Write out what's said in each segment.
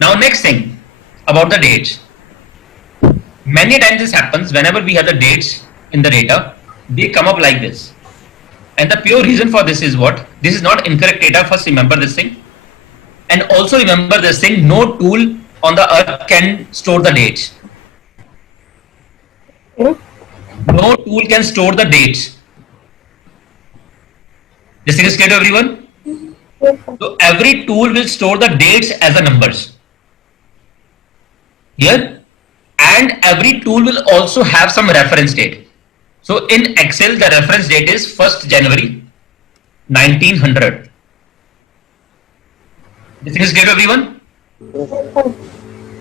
Now next thing about the dates. Many times this happens whenever we have the dates in the data, they come up like this. And the pure reason for this is what? This is not incorrect data. First remember this thing. And also remember this thing, no tool on the earth can store the dates. No tool can store the dates. This thing is clear to everyone? So every tool will store the dates as the numbers. Here, and every tool will also have some reference date. So in Excel, the reference date is 1st January 1900. This thing is clear to everyone?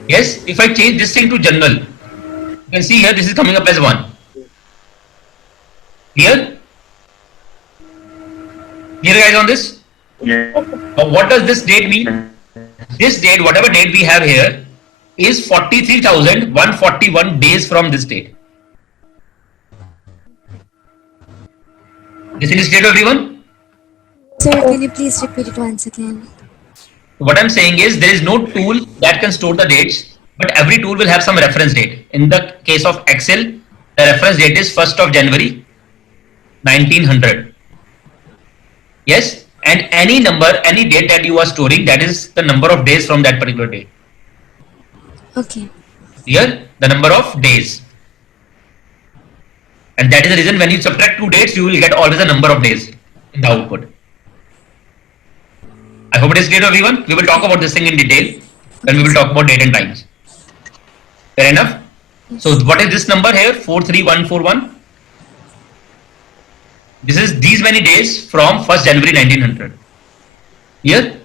Yes, if I change this thing to general, you can see here this is coming up as 1. Clear? Clear guys on this? Now what does this date mean? This date, whatever date we have here, is 43,141 days from this date. This thing is clear to everyone? Sir, can you please repeat it once again? What I'm saying is there is no tool that can store the dates, but every tool will have some reference date. In the case of Excel, the reference date is 1st of January 1900. Yes, and any number, any date that you are storing, that is the number of days from that particular date. Okay. Here, the number of days. And that is the reason when you subtract 2 dates, you will get always a number of days in the output. I hope it is clear to everyone. We will talk about this thing in detail when we will talk about date and times. Fair enough? Yes. So what is this number here? 43141. This is these many days from 1st January 1900. Here?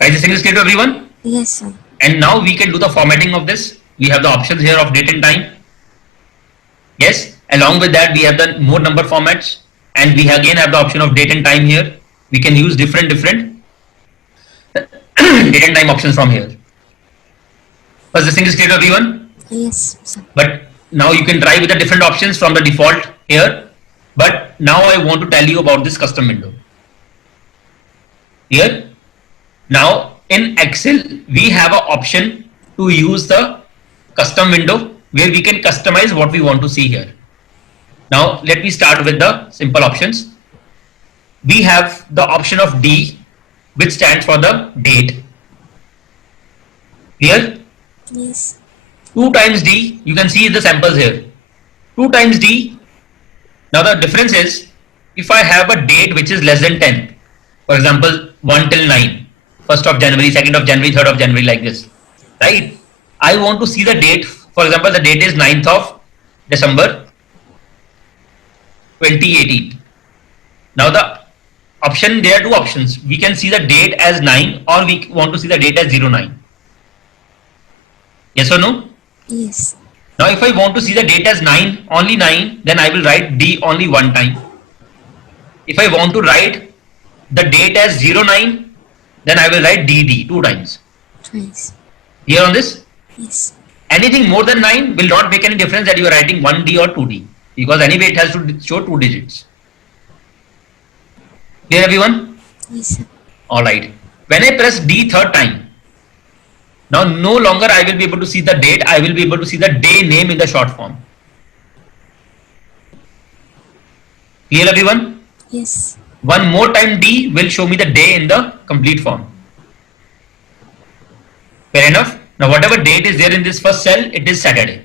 Right, this thing is clear to everyone? Yes, sir. And now we can do the formatting of this. We have the options here of date and time. Yes, along with that we have the more number formats, and we again have the option of date and time here. We can use different date and time options from here. First, this thing is clear to everyone? Yes, sir. But now you can try with the different options from the default here. But now I want to tell you about this custom window. Here, now in Excel, we have an option to use the custom window where we can customize what we want to see here. Now, let me start with the simple options. We have the option of D, which stands for the date. Here, Yes. 2 times D, you can see the samples here. 2 times D. Now the difference is, if I have a date which is less than 10, for example, 1 till 9, 1st of January, 2nd of January, 3rd of January, like this, right? I want to see the date. For example, the date is 9th of December 2018. Now the option, there are 2 options. We can see the date as 9 or we want to see the date as 09. Yes or no? Yes. Now if I want to see the date as 9, only 9, then I will write D only 1 time. If I want to write the date as 09, then I will write DD 2 times. Twice. Here on this? Yes. Anything more than 9 will not make any difference that you are writing 1D or 2D, because anyway it has to show 2 digits. Clear everyone? Yes, sir. Alright. When I press D 3rd time, now no longer I will be able to see the date, I will be able to see the day name in the short form. Clear everyone? Yes. One more time D will show me the day in the complete form. Fair enough? Now whatever date is there in this first cell, it is Saturday.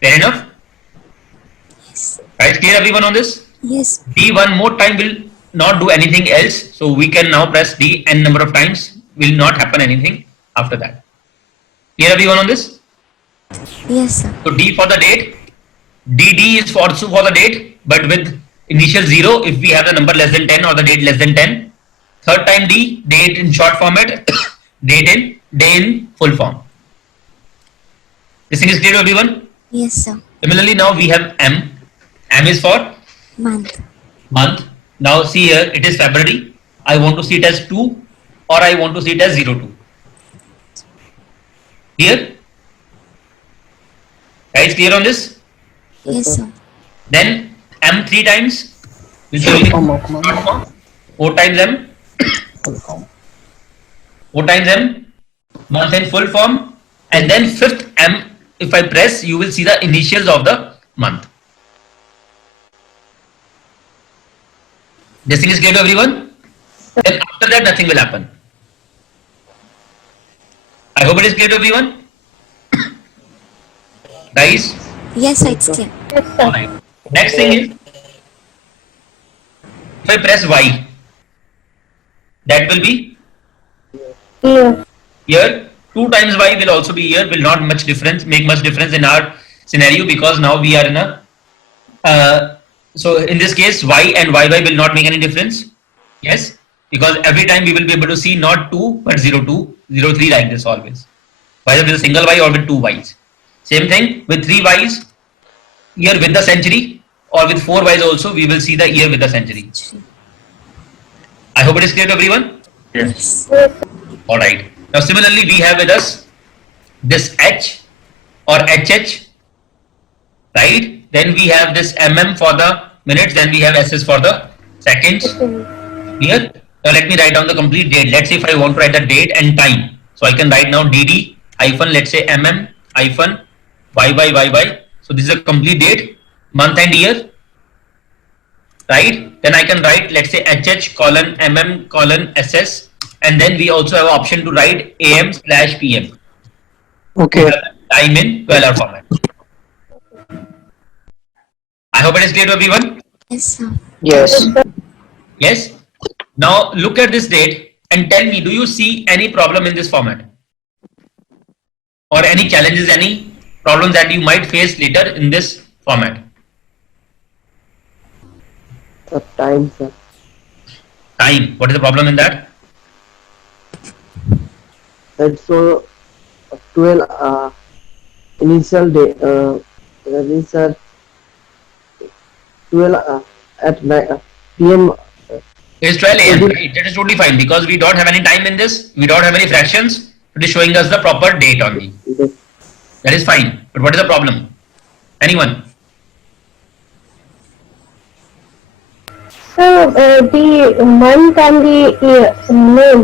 Fair enough? Yes. Right, clear everyone on this? Yes. D one more time will not do anything else. So we can now press D n number of times, will not happen anything after that. Clear everyone on this? Yes, sir. So D for the date, DD is also for the date, but with initial 0 if we have the number less than 10 or the date less than 10. Third time D, date in short format, day in full form. This thing is clear to everyone? Yes, sir. Similarly, now we have M. M is for Month. month. Now see here, it is February. I want to see it as 2 or I want to see it as 02. Here? Guys, clear on this? Yes, sir. Then M 3 times, which will be short form. 4 times M. O times M, month in full form, and then fifth M, if I press, you will see the initials of the month. This thing is clear to everyone? Then after that, nothing will happen. I hope it is clear to everyone. Guys, Yes, sir, it's clear. alright. Next thing is, if I press Y, that will be here. 2 times Y will also be here, will not make much difference in our scenario, because now we are in a, so in this case, Y and YY will not make any difference. Yes, because every time we will be able to see not 2 but 02, 03 like this always. Whether with a single Y or with 2 Ys. Same thing with 3 Ys, year with the century, or with 4 Ys also, we will see the year with the century. I hope it is clear to everyone. Yes. Alright. Now similarly, we have with us this H or HH, right? Then we have this MM for the minutes, then we have SS for the seconds. Here, now let me write down the complete date. Let's say if I want to write the date and time. So I can write now DD hyphen, let's say MM hyphen YY. So this is a complete date, month and year, right? Then I can write, let's say HH colon MM colon SS, and then we also have option to write AM/PM. Okay. Time in 12-hour format. I hope it is clear to everyone. Yes, sir. Yes. Yes. Now look at this date and tell me, do you see any problem in this format? Or any challenges, any problems that you might face later in this format? The time, sir. Time. What is the problem in that? And so 12 initial day initial 12 at night PM. It's 12 a.m. Right? That is totally fine, because we don't have any time in this. We don't have any fractions. It is showing us the proper date only. That is fine. But what is the problem? Anyone? So the month and the year,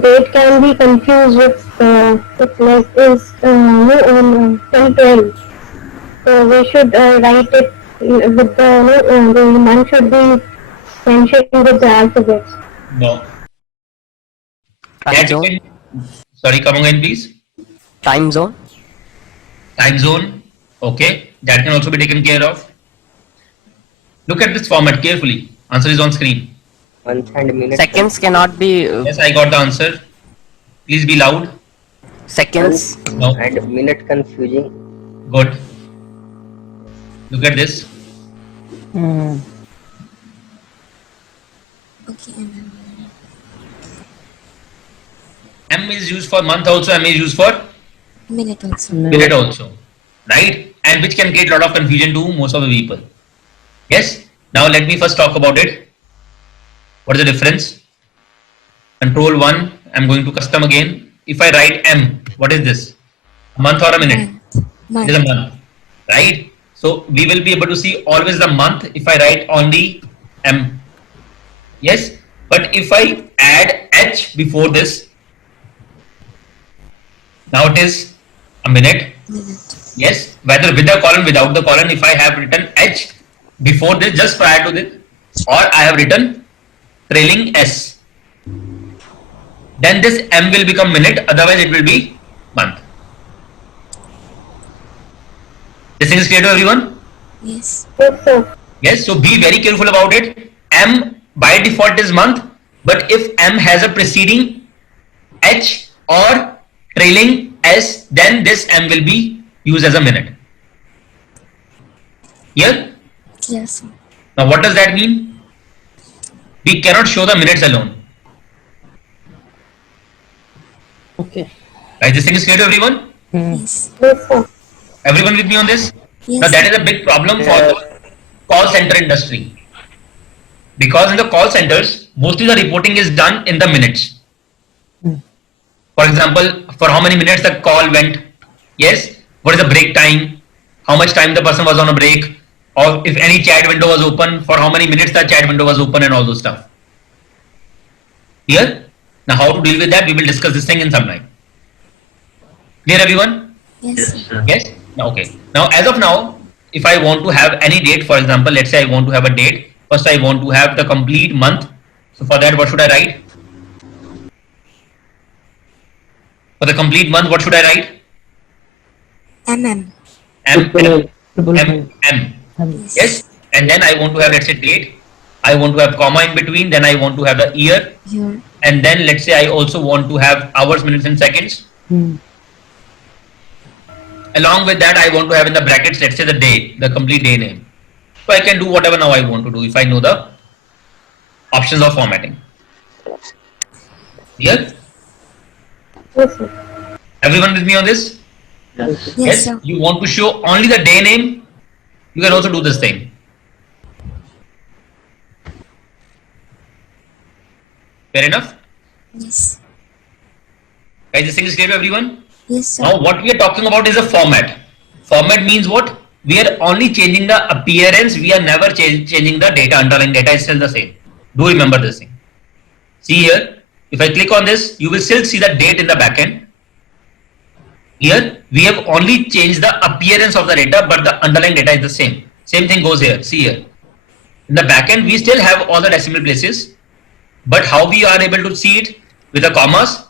date can be confused with like is on 1012. So we should write it with the month should be mentioned with the alphabets. No. Time zone. Sorry, come again, please. Time zone. Time zone. Okay. That can also be taken care of. Look at this format carefully. Answer is on screen. Month and minute. Seconds cannot be Yes, I got the answer. Please be loud. seconds. No. And minute confusing. Good. Look at this. Okay, and M is used for month also, M is used for minute also. minute also. Right? And which can create a lot of confusion to most of the people. Yes? Now let me first talk about it. What is the difference? Control 1, I'm going to custom again. If I write M, what is this? A month or a minute? Month. It is a month. Right? So we will be able to see always the month if I write only M. Yes? But if I add H before this, now it is a minute. Minute. Yes, whether with the colon, without the colon, if I have written H before this, just prior to this, or I have written trailing S, then this M will become minute, otherwise it will be month. This thing is clear to everyone? Yes. Yes, sir. Yes, so be very careful about it. M by default is month, but if M has a preceding H or trailing S, then this M will be used as a minute. Here? Yes, sir. Now what does that mean? We cannot show the minutes alone. Okay. Right, this thing is clear to everyone? Yes. Yes, sir. Everyone with me on this? Yes. Now that is a big problem for the call center industry. Because in the call centers, mostly the reporting is done in the minutes. For example, for how many minutes the call went. Yes. What is the break time? How much time the person was on a break? Or if any chat window was open, for how many minutes the chat window was open and all those stuff. Here? Now, how to deal with that? We will discuss this thing in some time. Clear, everyone? Yes, sir. Yes. Now, okay. Now, as of now, if I want to have any date, for example, let's say I want to have a date. First, I want to have the complete month. So for that, what should I write? For the complete month, what should I write? MM. M Triple M L. M M. Yes. Yes. And then I want to have, let's say, date. I want to have comma in between. Then I want to have the year. Here. And then let's say I also want to have hours, minutes, and seconds. Along with that, I want to have in the brackets, let's say, the day, the complete day name. So I can do whatever now I want to do if I know the options of formatting. Clear? Yes, sir. Everyone with me on this? Yes, sir. You want to show only the day name? You can also do this thing. Fair enough? Yes. Guys, this thing is clear to everyone? Yes, sir. Now, what we are talking about is a format. Format means what? We are only changing the appearance. We are never changing the data. Underlying data is still the same. Do remember this thing. See here. If I click on this, you will still see the date in the backend. Here, we have only changed the appearance of the data, but the underlying data is the same. Same thing goes here. See here. In the backend, we still have all the decimal places, but how we are able to see it with the commas?